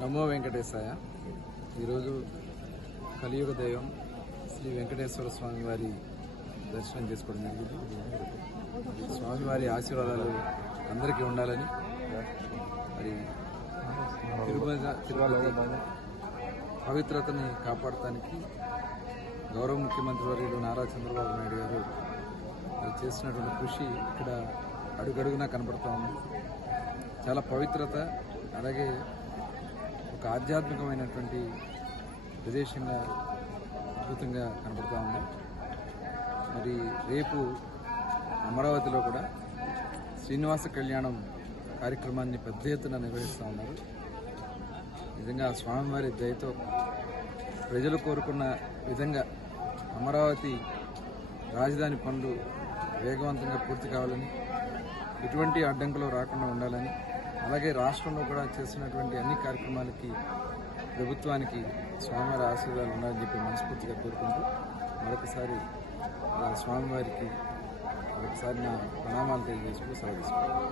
నమో వెంకటేశాయ. ఈరోజు కలియుగ దైవం శ్రీ వెంకటేశ్వర స్వామి వారి దర్శనం చేసుకోవడం జరిగింది. స్వామివారి ఆశీర్వాదాలు అందరికీ ఉండాలని, మరి తిరుపతి పవిత్రతని కాపాడటానికి గౌరవ ముఖ్యమంత్రి వర్యులు నారా చంద్రబాబు నాయుడు గారు మరి చేసినటువంటి కృషి ఇక్కడ అడుగడుగునా కనపడతా ఉంది. చాలా పవిత్రత, అలాగే ఒక ఆధ్యాత్మికమైనటువంటి ప్రదేశంగా అద్భుతంగా కనపడతా ఉంది. మరి రేపు అమరావతిలో కూడా శ్రీనివాస కళ్యాణం కార్యక్రమాన్ని పెద్ద ఎత్తున నిర్వహిస్తూ ఉన్నారు. నిజంగా స్వామివారి దయతో ప్రజలు కోరుకున్న విధంగా అమరావతి రాజధాని పనులు వేగవంతంగా పూర్తి కావాలని, ఎటువంటి అడ్డంకులు రాకుండా ఉండాలని, అలాగే రాష్ట్రంలో కూడా చేస్తున్నటువంటి అన్ని కార్యక్రమాలకి ప్రభుత్వానికి స్వామివారి ఆశీర్వాదాలు ఉండాలని చెప్పి మనస్ఫూర్తిగా కోరుకుంటూ మరొకసారి స్వామివారికి ఒకసారి నా ప్రణామాలు తెలియజేసుకుంటూ సెలవు తీసుకుంటాను.